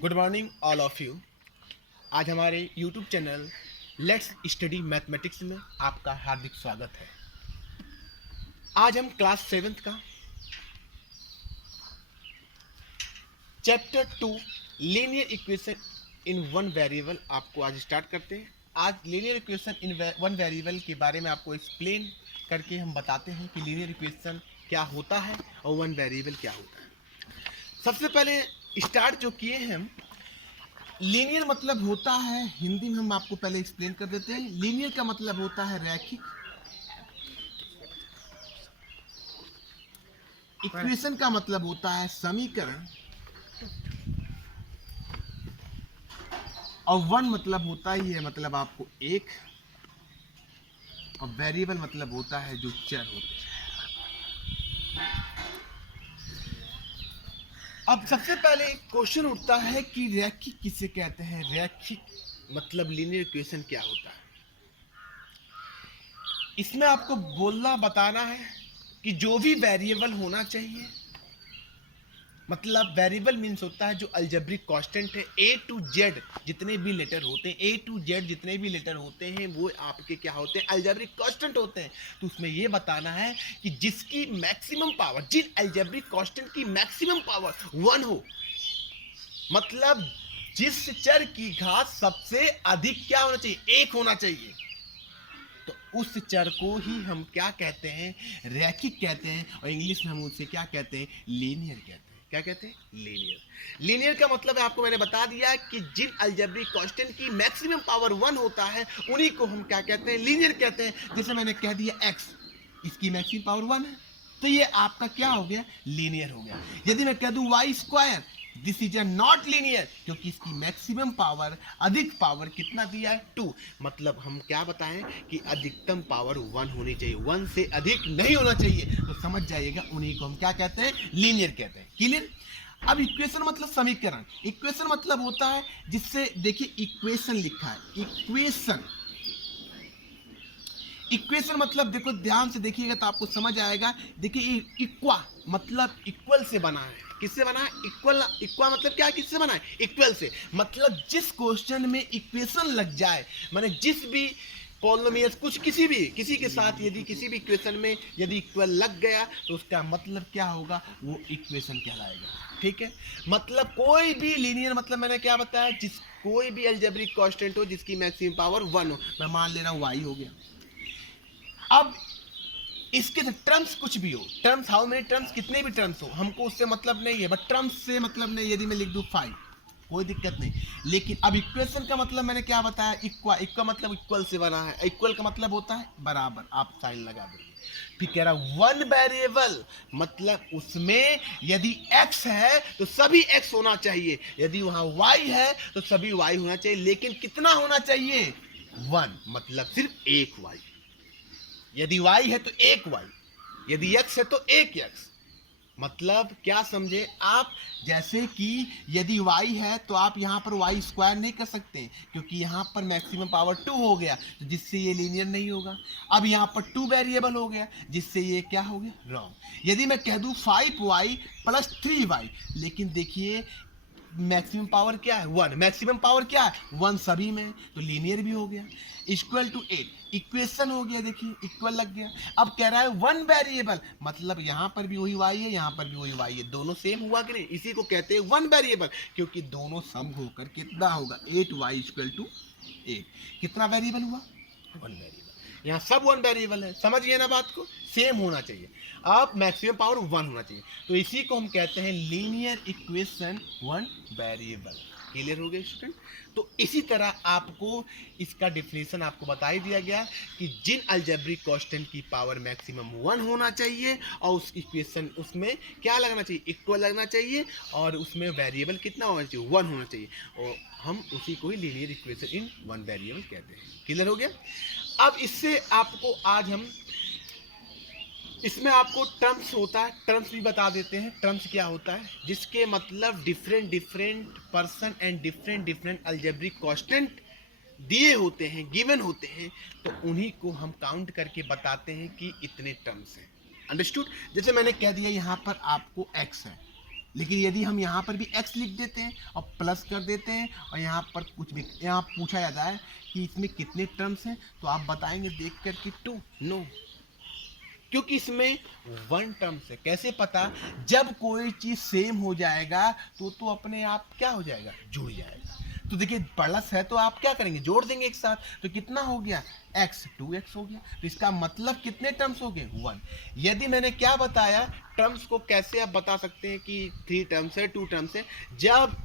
Good morning all of you. आज हमारे YouTube channel let's study mathematics में आपका हार्दिक स्वागत है। आज हम क्लास 7th का chapter 2 linear equation in one variable आपको आज स्टार्ट करते हैं। आज linear equation in one variable के बारे में आपको एक्सप्लेन करके हम बताते हैं कि लीनियर इक्वेशन क्या होता है और वन वेरिएबल क्या होता है। सबसे पहले स्टार्ट जो किए हैं हम, लीनियर मतलब होता है, हिंदी में हम आपको पहले एक्सप्लेन कर देते हैं। लीनियर का मतलब होता है रैखिक, इक्वेशन का मतलब होता है समीकरण, और वन मतलब होता ही है मतलब आपको एक, और वेरिएबल मतलब होता है जो चर होते हैं। अब सबसे पहले क्वेश्चन उठता है कि रैखिक किसे कहते हैं। रैखिक मतलब लीनियर इक्वेशन क्या होता है। इसमें आपको बोलना बताना है कि जो भी वेरिएबल होना चाहिए, मतलब वेरिएबल मीन्स होता है जो अलजेब्रिक कांस्टेंट है। ए टू जेड जितने भी लेटर होते हैं, ए टू जेड जितने भी लेटर होते हैं वो आपके क्या होते हैं, अलजेब्रिक कांस्टेंट होते हैं। तो उसमें ये बताना है कि जिसकी मैक्सिमम पावर, जिन अलजेब्रिक कांस्टेंट की मैक्सिमम पावर 1 हो, मतलब जिस चर की घात सबसे अधिक क्या होना चाहिए, 1 होना चाहिए, तो उस चर को ही हम क्या कहते हैं, रैखिक कहते हैं। और इंग्लिश में हम उसे क्या कहते हैं, लीनियर कहते हैं। क्या कहते हैं, लीनियर। लीनियर का मतलब है, आपको मैंने बता दिया कि जिन अलजेब्रिक कांस्टेंट की मैक्सिमम पावर 1 होता है उन्हीं को हम क्या कहते हैं, लीनियर कहते हैं। जैसे मैंने कह दिया x, इसकी मैक्सिमम पावर 1 है, तो ये आपका क्या हो गया, लीनियर हो गया। यदि मैं कह दूं y square, this is not linear, क्योंकि इसकी मैक्सिमम पावर, अधिक पावर कितना दिया है, 2। मतलब हम क्या बताएं कि अधिकतम पावर 1 होनी चाहिए, 1 से अधिक नहीं होना चाहिए। तो समझ जाइएगा, उन्हीं को हम क्या कहते हैं, लीनियर कहते हैं। क्लियर। अब इक्वेशन मतलब समीकरण। इक्वेशन मतलब होता है जिससे, देखिए इक्वेशन लिखा है, इक्वेशन, इक्वेशन मतलब देखो ध्यान से देखिएगा तो आपको समझ आएगा। देखिए इक्वा मतलब इक्वल से बना है। किससे बना है, इक्वल। इक्वा मतलब क्या है, किससे बना है, इक्वल से। मतलब जिस क्वेश्चन में इक्वेशन लग जाए, माने जिस भी पॉलिनोमियल्स, कुछ किसी के साथ यदि किसी भी इक्वेशन में यदि इक्वल लग गया तो उसका मतलब क्या होगा, वो इक्वेशन कहलाएगा। ठीक है। मतलब कोई भी लीनियर, मतलब मैंने क्या बताया, जिस कोई भी अलजेब्रिक कांस्टेंट हो जिसकी मैक्सिमम पावर 1 हो। मैं मान ले रहा हूं y हो गया। अब इसके टर्म्स कुछ भी हो, टर्म्स हाउ मेनी टर्म्स, कितने भी टर्म्स हो, हमको उससे मतलब नहीं है, बट टर्म्स से मतलब नहीं। यदि मैं लिख दूं 5, कोई दिक्कत नहीं। लेकिन अब इक्वेशन का मतलब मैंने क्या बताया, इक्वा। इक्वा मतलब इक्वल से बना है। इक्वल का मतलब होता है बराबर, आप साइन लगा देंगे। फिर कह रहा वन वेरिएबल, मतलब उसमें यदि x है तो सभी x होना चाहिए, यदि वहां y है तो सभी y होना चाहिए। लेकिन कितना होना चाहिए, 1, मतलब सिर्फ एक y। यदि y है तो एक y, यदि x है तो एक x। मतलब क्या समझे आप, जैसे कि यदि y है तो आप यहां पर y स्क्वायर नहीं कर सकते, क्योंकि यहां पर मैक्सिमम पावर 2 हो गया, तो जिससे ये लीनियर नहीं होगा। अब यहां पर 2 वेरिएबल हो गया, जिससे ये क्या हो गया, रॉन्ग। यदि मैं कह दूं 5y प्लस 3y, लेकिन देखिए मैक्सिमम पावर क्या है, 1। मैक्सिमम पावर क्या है, 1 सभी में, तो लीनियर भी हो गया। इक्वल टू 8, इक्वेशन हो गया। देखिए इक्वल लग गया। अब कह रहा है वन वेरिएबल, मतलब यहां पर भी वही y है, यहां पर भी वही y है, दोनों सेम हुआ कि नहीं, इसी को कहते हैं वन वेरिएबल। क्योंकि दोनों सम होकर कितना होगा, 8y इक्वल टू 8। कितना वेरिएबल हुआ, वन वेरिएबल। यहाँ सब वन वेरिएबल है, समझ गए ना बात को, सेम होना चाहिए। अब मैक्सिमम पावर 1 होना चाहिए, तो इसी को हम कहते हैं linear equation one variable. Clear हो गया स्टूडेंट। तो इसी तरह आपको इसका डिफिनेशन आपको बता ही दिया गया कि जिन अलजेब्रिक कांस्टेंट की पावर मैक्सिमम 1 होना चाहिए, और उस इक्वेशन उसमें क्या लगना चाहिए, इक्वल लगना चाहिए, और उसमें वेरिएबल कितना होना चाहिए, 1 होना चाहिए, और हम उसी को ही linear equation in one variable कहते हैं। क्लियर हो गया। अब इससे आपको आज हम, इसमें आपको टर्म्स होता है, टर्म्स भी बता देते हैं। टर्म्स क्या होता है, जिसके मतलब different different person and different different algebraic constant दिए होते हैं, गिवन होते हैं, तो उन्हीं को हम काउंट करके बताते हैं कि इतने टर्म्स हैं। अंडरस्टूड। जैसे मैंने कह दिया यहाँ पर आपको x है, लेकिन यदि हम यहाँ पर भी x लिख देते हैं और प्लस कर देते हैं और यहाँ पर कुछ भी यहाँ पूछा जाता है कि इसमें कितने टर्म्स हैं, तो आप बताएंगे देख कर कि 2, नो, क्योंकि इसमें 1 टर्म से। कैसे पता? जब कोई चीज सेम हो जाएगा तो अपने आप क्या हो जाएगा, जुड़ जाएगा। तो देखिए प्लस है तो आप क्या करेंगे, जोड़ देंगे एक साथ, तो कितना हो गया x, 2x हो गया। तो इसका मतलब कितने टर्म्स हो गए, 1। यदि मैंने क्या बताया, टर्म्स को कैसे आप बता सकते हैं कि 3 टर्म्स है, 2 टर्म्स है, जब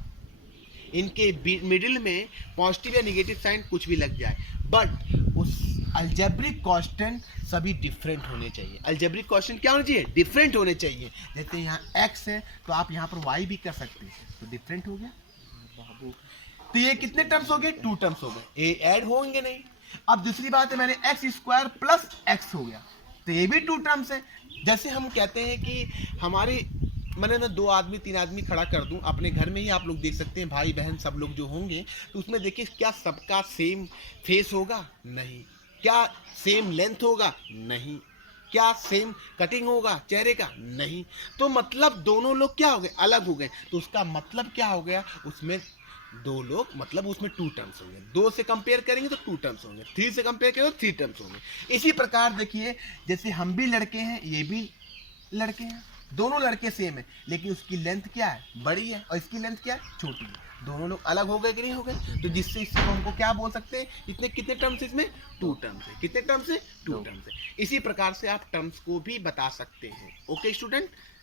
इनके मिडिल में पॉजिटिव या नेगेटिव साइन कुछ भी लग जाए, बट उस अलजेब्रिक कांस्टेंट सभी डिफरेंट होने चाहिए। अलजेब्रिक कांस्टेंट क्या होने चाहिए, डिफरेंट होने चाहिए। जैसे यहाँ x है तो आप यहाँ पर y भी कर सकते हैं, तो डिफरेंट हो गया बाबू। तो ये कितने टर्म्स हो गए, 2 टर्म्स हो गए, ये ऐड होंगे नहीं। अब दूसरी बात है, मैंने x² प्लस x हो गया, तो ये भी 2 टर्म्स है। जैसे हम कहते हैं कि हमारे मैंने ना 2 आदमी 3 आदमी खड़ा कर दूं अपने घर में ही, आप लोग देख सकते हैं भाई बहन सब लोग जो होंगे, तो उसमें देखिए क्या सबका सेम फेस होगा, नहीं। क्या सेम लेंथ होगा, नहीं। क्या सेम कटिंग होगा चेहरे का, नहीं। तो मतलब दोनों लोग क्या हो गए, अलग हो गए। तो उसका मतलब क्या हो गया, उसमें 2 लोग, मतलब उसमें 2 टर्म्स होंगे। 2 से कंपेयर करेंगे तो 2 टर्म्स होंगे, 3 से कंपेयर करेंगे तो 3 टर्म्स होंगे। इसी प्रकार देखिए, जैसे हम भी लड़के हैं, ये भी लड़के हैं, दोनों लड़के सेम है, लेकिन उसकी लेंथ क्या है, बड़ी है, और इसकी लेंथ क्या है, छोटी है। दोनों लोग अलग हो गए कि नहीं हो गए? तो जिससे इसको हमको क्या बोल सकते हैं, इतने कितने टर्म्स इसमें, 2 टर्म्स है। कितने टर्म्स है, 2 टर्म्स है। इसी प्रकार से आप टर्म्स को भी बता सकते हैं। Okay student.